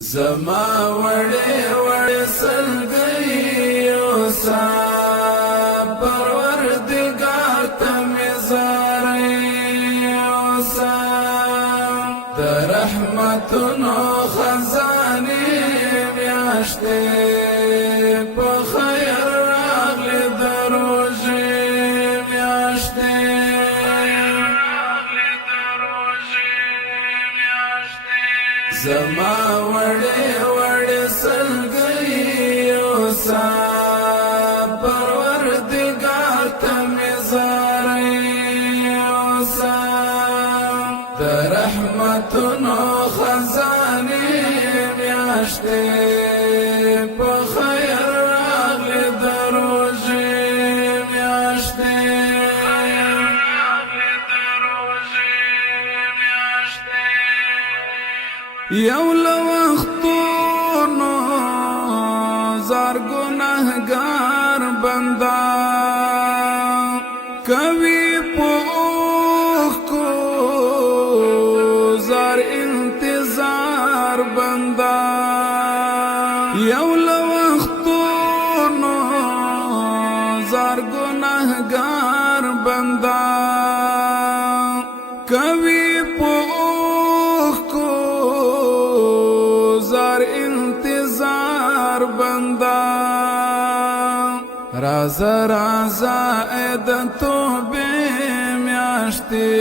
زما وړې وړې سلګۍ اوسه پروردګار ته مې زارۍ اوسه د رحمتونو خزانې میاشتې په خیر راغلې د روژې میاشتې زما وړې وړې سلګۍ اوسه پروردګار ته مې زارۍ اوسه د رحمتونو خزانې میاشتې په خیر راغلې د روژې میاشتې یو له وختونو زار ګناهګار بنده کوي په اوښکو زار انتظار بنده یو له وختونو زار ګناهګار بنده کوي په انتظار بندا رازا رازا اید توبه میاشتی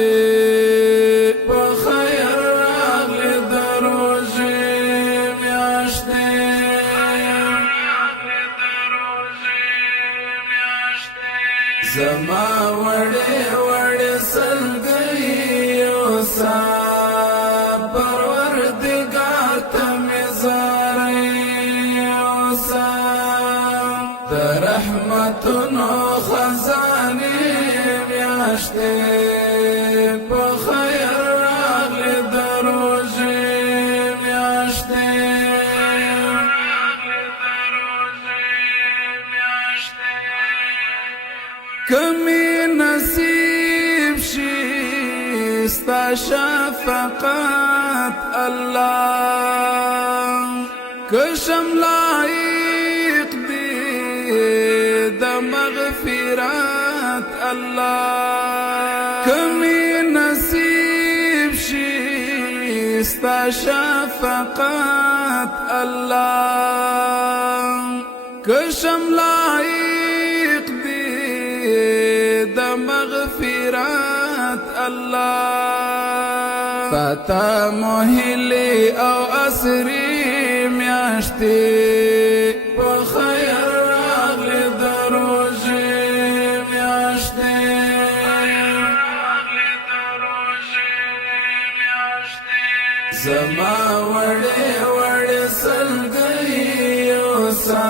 په خیر راغلی د روژې میاشتې زما وړې وړې سلګۍ اوسه پروردګار ته مې زارۍ اوسه د رحمتونو خزانې میاشتې په خیر راغلې د روژې میاشتې کمی نصیب شي ستا شفقت الله کشم لایق دی د مغفرت الله کمی نصیب شي ستا شفقت الله کشم لایق دی د مغفرت الله فتا مهلی او اسری میاشتې په خیر راغلې د روژې میاشتې زما وړې وړې سلګۍ اوسه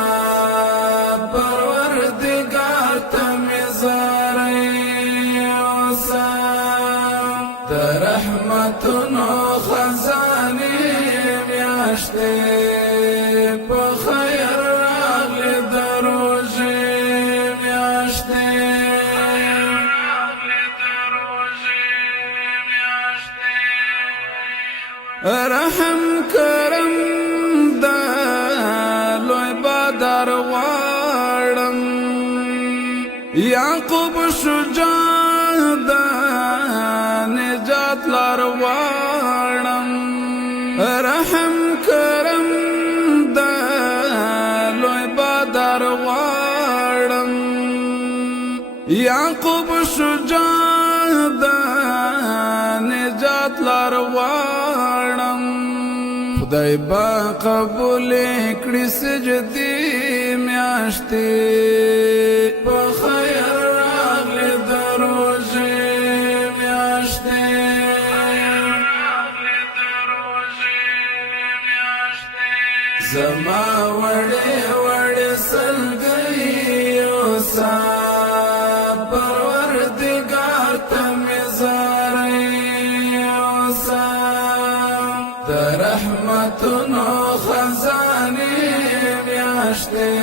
پروردګار ته مې زارۍ اوسه د رحمتونو خزانې میاشتې په خیر راغلې د روژې میاشتې رحم کرم د لوی بدر غواړم یعقوب شجاع د نجات لار غواړم رحم کرم د لوی بدر غواړم یعقوب شجاع د نجات لار غواړم خدای با قبول کړي سجدي میاشتې په خیر راغلې د روژې میاشتې زما وړې وړې سلګۍ اوسه پروردګار ته مې زارۍ اوسه د رحمتونو خزانې میاشتې